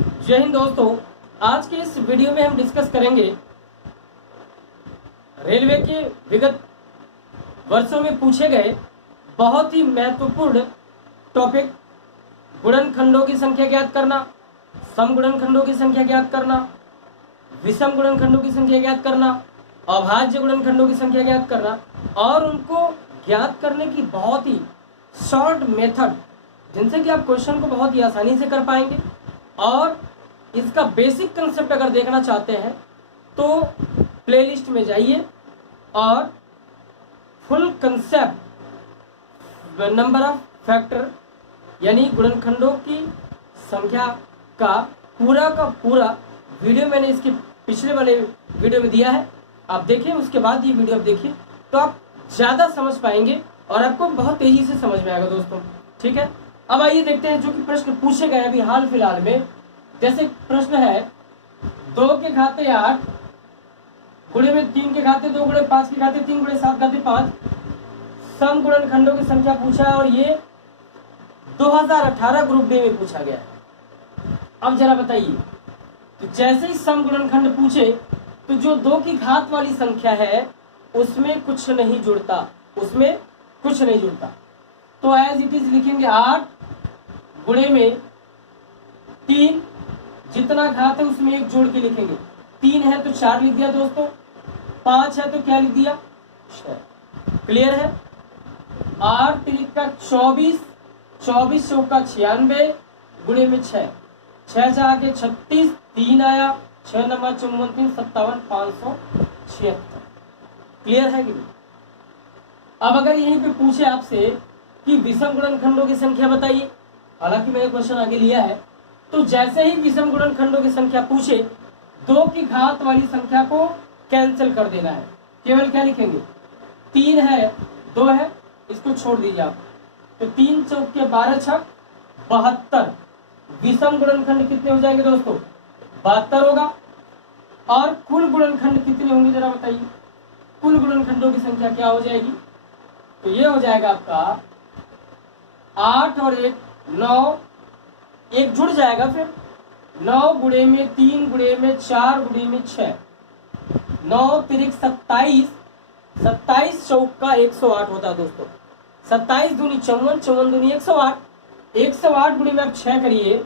जय हिंद दोस्तों। आज के इस वीडियो में हम डिस्कस करेंगे रेलवे के विगत वर्षों में पूछे गए बहुत ही महत्वपूर्ण टॉपिक गुणनखंडों की संख्या ज्ञात करना, समगुणनखंडों की संख्या ज्ञात करना, विषम गुणनखंडों की संख्या ज्ञात करना, अभाज्य गुणनखंडों की संख्या ज्ञात करना और उनको ज्ञात करने की बहुत ही शॉर्ट मेथड जिनसे कि आप क्वेश्चन को बहुत ही आसानी से कर पाएंगे। और इसका बेसिक कंसेप्ट अगर देखना चाहते हैं तो प्लेलिस्ट में जाइए और full concept number of factor यानी गुणनखंडों की संख्या का पूरा वीडियो मैंने इसके पिछले वाले वीडियो में दिया है। आप देखें, उसके बाद ये वीडियो आप देखिए तो आप ज़्यादा समझ पाएंगे और आपको बहुत तेजी से समझ में आएगा दोस्तों। ठीक है, अब आइए देखते हैं जो कि प्रश्न पूछे गए अभी हाल फिलहाल में। जैसे प्रश्न है 2 के घाते 8 गुणे में 3 के घाते 2 गुणे 5 के घाते 3 गुणे 7 घाते 5 सम गुणनखंडों की संख्या पूछा है और ये 2018 ग्रुप बी में पूछा गया है। अब जरा बताइए, तो जैसे ही सम गुणनखंड पूछे तो जो 2 की घात वाली संख्या है उसमें कुछ नहीं जुड़ता, तो एज इट इज लिखेंगे 8 गुणे में 3, जितना घात है उसमें 1 जोड़ के लिखेंगे। 3 है तो 4 लिख दिया दोस्तों, 5 है तो क्या लिख दिया 6। क्लियर है। 8 तिरिक का 24, 24 चौका 96 गुणे में 6, 6 से आगे 36, 3 आया, 6 नंबर 54 3 57 576। क्लियर है कि नहीं। अब अगर यहीं पे पूछे आपसे कि विषम गुणनखंडों की संख्या बताइए, हालांकि मैंने क्वेश्चन आगे लिया है, तो जैसे ही विषम गुणनखंडों की संख्या पूछे 2 की घात वाली संख्या को कैंसिल कर देना है। केवल क्या लिखेंगे 3 है 2 है, इसको छोड़ दीजिए आप, तो 3 चौके 12 छक 72। विषम गुणनखंड कितने हो जाएंगे दोस्तों 72 होगा। और कुल गुणनखंड कितने होंगे जरा बताइए, कुल गुणनखंडों की संख्या क्या हो जाएगी, तो ये हो जाएगा आपका 8 और 1 9, 1 जुड़ जाएगा, फिर 9 गुणे में 3 गुणे में 4 गुणे में 6, 9 तिरिक 27, 27 चौका 108 होता है दोस्तों। 27 दूनी 54, 54 दूनी 108, 108 गुणे में आप 6 करिए,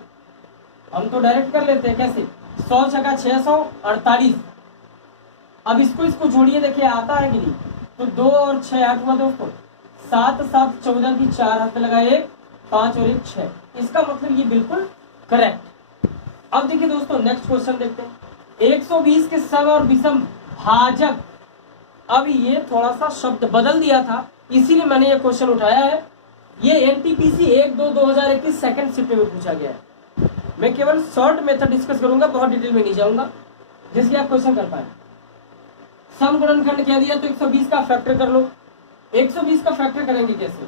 हम तो डायरेक्ट कर लेते हैं कैसे, 100 छका 648। अब इसको जोड़िए, देखिए आता है कि नहीं, तो 2 और 6 8 हुआ दोस्तों, 7 7 14 की 4 हाथ में लगाए 1, 5 और 1 6। इसका मतलब ये बिल्कुल करेक्ट। अब देखिए दोस्तों नेक्स्ट क्वेश्चन देखते हैं। 120 के सम और विषम भाजक, अब ये थोड़ा सा शब्द बदल दिया था इसीलिए मैंने ये क्वेश्चन उठाया है। ये एनटीपीसी 1/2/2021 सेकंड शिफ्ट में पूछा गया है। मैं केवल शॉर्ट मेथड डिस्कस करूंगा, बहुत डिटेल में नहीं जाऊंगा, जिससे आप क्वेश्चन कर पाए। सम गुणनखंड क्या दिया, तो 120 का फैक्टर कर लो। 120 का फैक्टर करेंगे कैसे,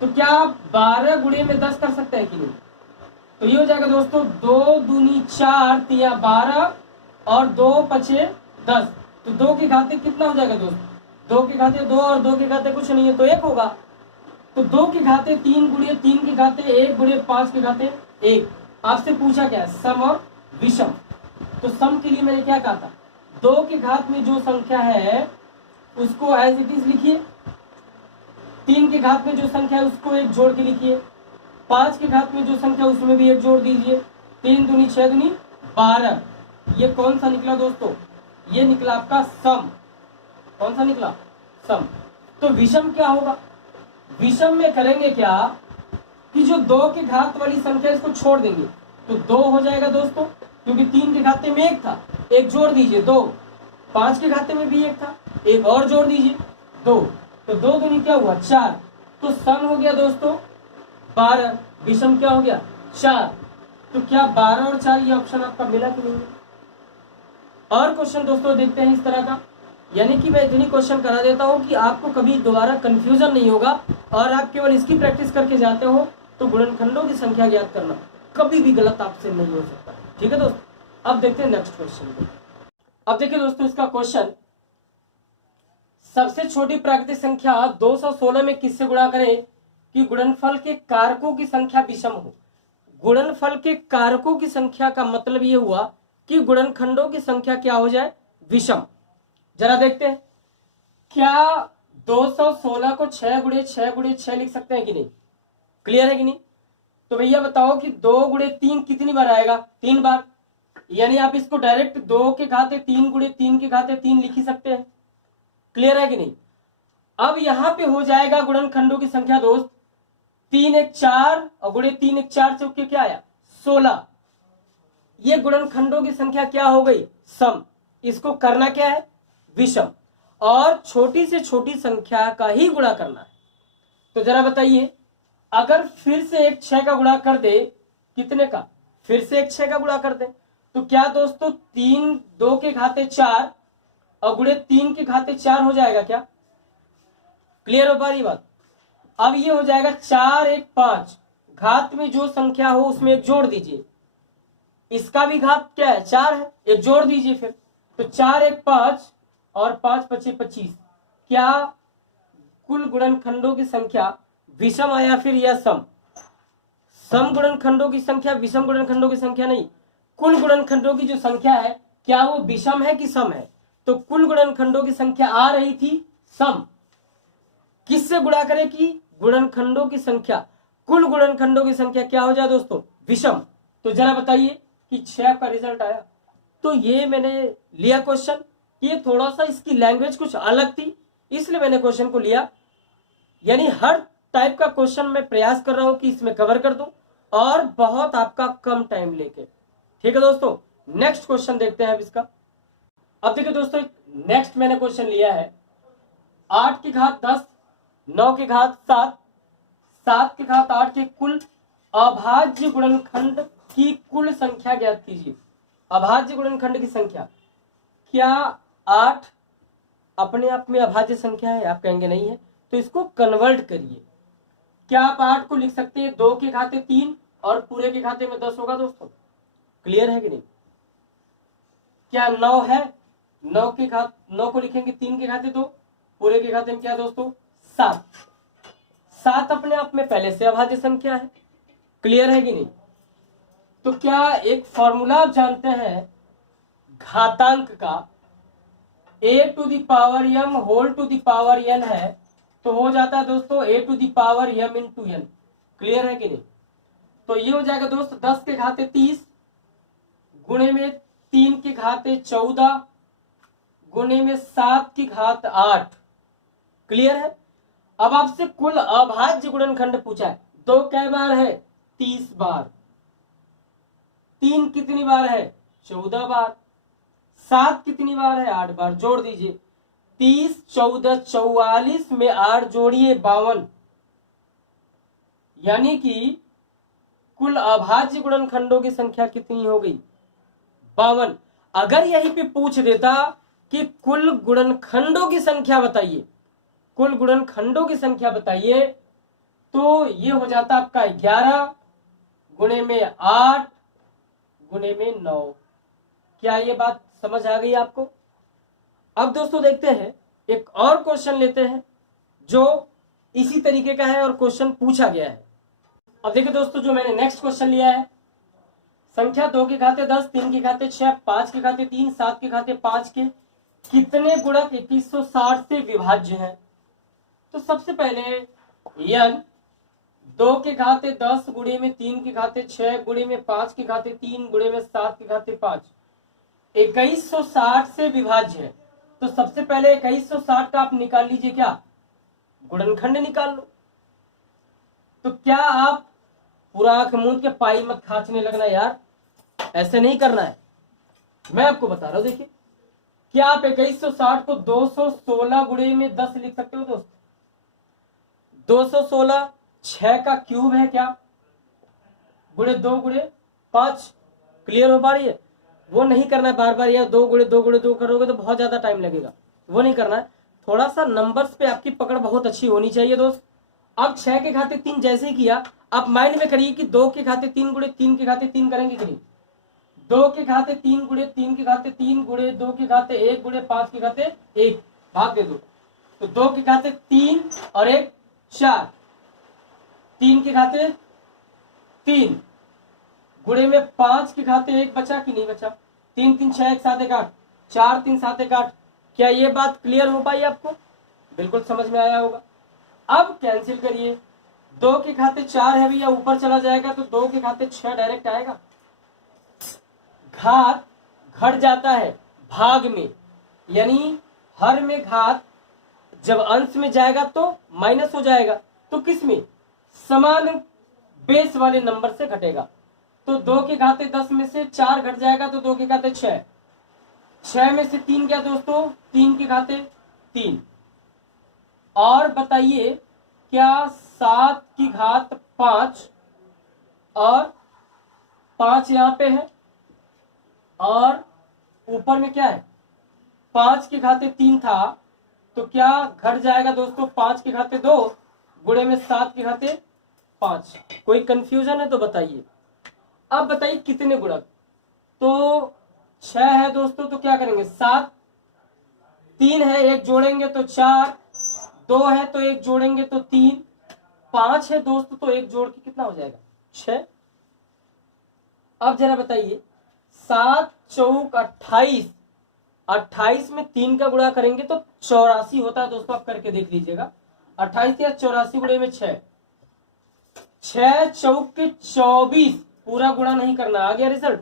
तो क्या आप 12 गुणे में 10 कर सकते हैं कि नहीं, तो ये हो जाएगा दोस्तों 2 दूनी 4 तिया 12 और 2 पचे 10, तो 2 के घाते कितना हो जाएगा दोस्तों, 2 के घाते 2 और 2 के घाते कुछ नहीं है तो 1 होगा। तो 2 के घाते 3 गुणे 3 के घाते 1 गुणे 5 के घाते 1। आपसे पूछा क्या है, सम और विषम। तो सम के लिए मैंने क्या कहा था, 2 के घात में जो संख्या है उसको एज इट इज लिखिए, 3 के घात में जो संख्या है उसको 1 जोड़ के लिखिए, 5 के घात में जो संख्या उसमें भी 1 जोड़ दीजिए, 3 दूनी 6 दूनी 12। ये कौन सा निकला दोस्तों, ये निकला आपका सम। कौन सा निकला, सम। तो विषम क्या होगा, विषम में करेंगे क्या कि जो 2 के घात वाली संख्या इसको छोड़ देंगे तो 2 हो जाएगा दोस्तों, क्योंकि 3 के घाते में 1 था, 1 जोड़ दीजिए 2, 5 के घाते में भी 1 था, 1 और जोड़ दीजिए 2, तो 2 दूनी क्या हुआ 4, तो सम हो गया दोस्तों 12, विषम क्या हो गया 4। तो क्या 12 और 4 ये ऑप्शन आपका मिला कि नहीं। और क्वेश्चन दोस्तों देखते हैं इस तरह का, यानी कि मैं इतनी क्वेश्चन करा देता हूं कि आपको कभी दोबारा कंफ्यूजन नहीं होगा और आप केवल इसकी प्रैक्टिस करके जाते हो तो गुणनखंडों की संख्या ज्ञात करना कभी भी गलत आपसे नहीं हो सकता। ठीक है दोस्तों, अब देखते हैं नेक्स्ट क्वेश्चन को। अब देखिए दोस्तों इसका क्वेश्चन, सबसे छोटी प्राकृतिक संख्या 216 में किससे गुणा करें कि गुणनफल के कारकों की संख्या विषम हो। गुणनफल के कारकों की संख्या का मतलब ये हुआ कि गुणनखंडों की संख्या क्या हो जाए, विषम। जरा देखते हैं, क्या 216 को 6 गुणे 6 गुणे 6 लिख सकते हैं कि नहीं? क्लियर है कि नहीं? तो भैया बताओ कि 2 गुणे 3 कितनी बार आएगा? 3 बार। यानी आप इसको डायरेक्ट 2 के घाते 3 गुणे 3 के घाते 3 लिख ही सकते हैं। क्लियर है कि नहीं? अब यहां पे हो जाएगा गुणनखंडों की संख्या दोस्त 3 1 4 और गुणे 3 1 4 चौके क्या आया, 16। ये गुणनखंडों की संख्या क्या हो गई, सम। इसको करना क्या है, विषम, और छोटी से छोटी संख्या का ही गुणा करना है। तो जरा बताइए, अगर फिर से एक 6 का गुणा कर दे, कितने का, फिर से एक 6 का गुणा कर दे, तो क्या दोस्तों 3 2 के घाते 4 और गुणे 3 के घाते 4 हो जाएगा क्या? क्लियर हो पा रही बात? अब ये हो जाएगा 4 1 5, घात में जो संख्या हो उसमें एक जोड़ दीजिए। इसका भी घात क्या है, 4 है, एक जोड़ दीजिए फिर। तो 4 1 5 और 5 5 25, क्या कुल गुणनखंडों की संख्या विषम आया फिर या सम? सम गुणनखंडों की संख्या, विषम गुणनखंडों की संख्या नहीं। कुल गुणनखंडों की जो संख्या है क्या वो विषम है कि सम है? तो कुल गुणनखंडों की संख्या आ रही थी सम। किससे गुणा करें कि गुणनखंडों की संख्या, कुल गुणनखंडों की संख्या क्या हो जाए दोस्तों, विषम। तो जरा बताइए कि 6 का रिजल्ट आया। तो ये मैंने लिया क्वेश्चन, ये थोड़ा सा इसकी लैंग्वेज कुछ अलग थी, इसलिए मैंने क्वेश्चन को लिया। यानी हर टाइप का क्वेश्चन मैं प्रयास कर रहा हूं कि इसमें कवर कर दूं, और बहुत आपका कम टाइम लेके। ठीक है दोस्तों, नेक्स्ट क्वेश्चन देखते हैं अब इसका। अब देखिए दोस्तों, नेक्स्ट मैंने क्वेश्चन लिया है 8 की घात 10, 9 की घात 7, 7 की घात 8 के कुल अभाज्य गुणनखंड की कुल संख्या ज्ञात कीजिए। अभाज्य गुणनखंड की संख्या, क्या 8 अपने आप में अभाज्य संख्या है? आप कहेंगे नहीं है, तो इसको कन्वर्ट करिए। क्या आप 8 को लिख सकते हैं 2 के घाते 3 और पूरे के घाते में 10 होगा दोस्तों? क्लियर है कि नहीं? क्या 9 है, 9 को लिखेंगे 3 के घाते 2, पूरे के घाते में क्या दोस्तों, 7। 7 अपने आप में पहले से अभाज्य संख्या है। क्लियर है कि नहीं? तो क्या एक फॉर्मूला आप जानते हैं घातांक का, a to the power m whole to the power n है, तो हो जाता है दोस्तों a to the power m into n। Clear है कि नहीं? तो ये हो जाएगा दोस्त 10 के घाते 30 गुणे में 3 के घाते 14 गुणे में 7 की घात 8। क्लियर है? अब आपसे कुल अभाज्य गुणनखंड पूछा है, 2 कै बार है, 30 बार। 3 कितनी बार है, 14 बार। 7 कितनी बार है, 8 बार। जोड़ दीजिए, 30 14 44 में 8 जोड़िए 52, यानी कि कुल अभाज्य गुणनखंडों की संख्या कितनी हो गई, 52। अगर यहीं पे पूछ देता कि कुल गुणनखंडों की संख्या बताइए, कुल गुणनखंडों की संख्या बताइए, तो ये हो जाता आपका 11 गुणे में 8 गुणे में 9। क्या ये बात समझ आ गई आपको? अब दोस्तों देखते हैं, एक और क्वेश्चन लेते हैं जो इसी तरीके का है और क्वेश्चन पूछा गया है। अब देखिए दोस्तों, जो मैंने नेक्स्ट क्वेश्चन लिया है, संख्या 2 के घाते 10, 3 के घाते 6, 5 के घाते 3, 7 के घाते 5 के कितने गुणक 2160 से विभाज्य है? तो सबसे पहले n 2 के घाते 10 गुणे में 3 के घाते 6 गुणे में 5 के घाते 3 गुणे में 7 के घाते 5 2160 से विभाज्य है। तो सबसे पहले 2160 का आप निकाल लीजिए, क्या गुणनखंड निकाल लो। तो क्या आप पूरा आंख मूंद के पाई मत खाचने लगना यार, ऐसे नहीं करना है, मैं आपको बता रहा हूं। देखिए, क्या आप 2160 को 216 गुणे में 10 लिख सकते हो दोस्त? 216 6 का क्यूब है क्या, गुणे 2 गुणे 5। क्लियर हो पा रही है? वो नहीं करना है बार बार यार, 2 गुणे 2 गुणे 2 करोगे तो बहुत ज्यादा टाइम लगेगा, वो नहीं करना है। थोड़ा सा नंबर्स पे आपकी पकड़ बहुत अच्छी होनी चाहिए दोस्त। अब 6 के घाते 3 जैसे ही किया, आप माइंड में करिए कि 2 के घाते 3 गुणे 3 के घाते 3 करेंगे कि नहीं? 2 के घाते 3 गुणे 3 के घाते 3 गुणे 2 के घाते 1 गुणे 5 के घाते 1, भाग दे दो। तो 2 के घाते 3 और 1 4, 3 के घाते 3 गुणे में 5 के खाते 1 बचा कि नहीं बचा? 3 3 6 1 7 1 8, 4 3 7 1 8। क्या ये बात क्लियर हो पाई आपको? बिल्कुल समझ में आया होगा। अब कैंसिल करिए, 2 के खाते 4 है भैया, ऊपर चला जाएगा तो 2 के खाते 6 डायरेक्ट आएगा। घात घट जाता है भाग में, यानी हर में घात जब अंश में जाएगा तो माइनस हो जाएगा, तो किस में? समान बेस वाले नंबर से घटेगा। तो 2 के घाते 10 में से 4 घट जाएगा तो 2 के घाते 6, 6 में से 3 क्या दोस्तों? 3 के घाते 3। और बताइए क्या 7 की घात 5 और 5 यहां पे है, और ऊपर में क्या है? 5 के घाते 3 था, तो क्या घट जाएगा दोस्तों? 5 के घाते 2 गुणे में 7 के घाते 5। कोई कंफ्यूजन है तो बताइए। अब बताइए कितने गुणक? तो 6 है दोस्तों, तो क्या करेंगे? 7, 3 है 1 जोड़ेंगे तो 4, 2 है तो 1 जोड़ेंगे तो 3, 5 है दोस्तों तो 1 जोड़ के कितना हो जाएगा? 6। अब जरा बताइए 7 चौक 28, 28 में 3 का गुणा करेंगे तो 84 होता है दोस्तों। आप करके देख लीजिएगा, 28 या 84 गुणे में 6, 6 चौक के 24, पूरा गुणा नहीं करना, आ गया रिजल्ट।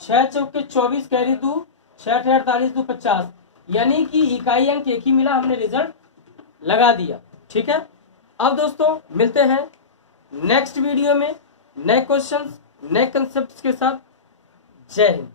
6 चौक के 24 कैरी 2, 6 48 2 50, यानी कि इकाई अंक एक ही मिला, हमने रिजल्ट लगा दिया। ठीक है, अब दोस्तों मिलते हैं नेक्स्ट वीडियो में नए क्वेश्चंस नए कंसेप्ट्स के साथ। जय हिंद।